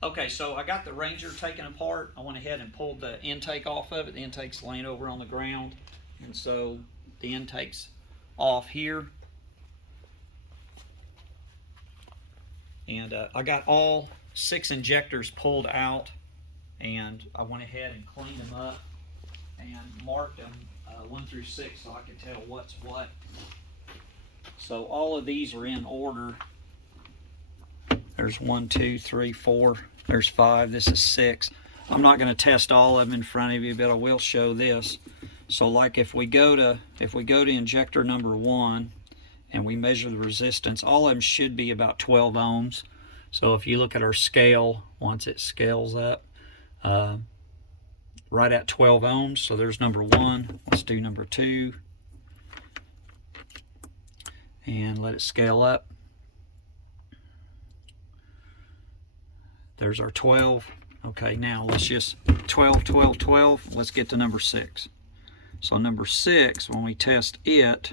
Okay, so I got the Ranger taken apart. I went ahead and pulled the intake off of it. The intake's laying over on the ground. And so the intake's off here. And I got all 6 injectors pulled out, and I went ahead and cleaned them up and marked them 1 through 6 so I could tell what's what. So all of these are in order. There's 1, 2, 3, 4. There's 5. This is 6. I'm not going to test all of them in front of you, but I will show this. So, like if we go to injector number 1 and we measure the resistance, all of them should be about 12 ohms. So if you look at our scale, once it scales up, right at 12 ohms. So there's number 1. Let's do number 2, and let it scale up. There's our 12. Okay, now let's just 12, 12, 12. Let's get to number 6. So number 6, when we test it,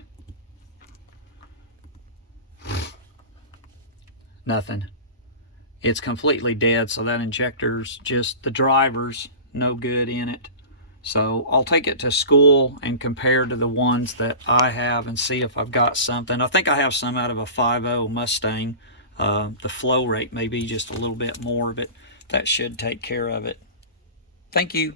nothing. It's completely dead, so that injector's just, the driver's no good in it. So I'll take it to school and compare to the ones that I have and see if I've got something. I think I have some out of a 5.0 Mustang. The flow rate may be just a little bit more, but that should take care of it. Thank you.